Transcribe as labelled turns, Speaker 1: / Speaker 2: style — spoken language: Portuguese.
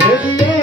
Speaker 1: Yeah.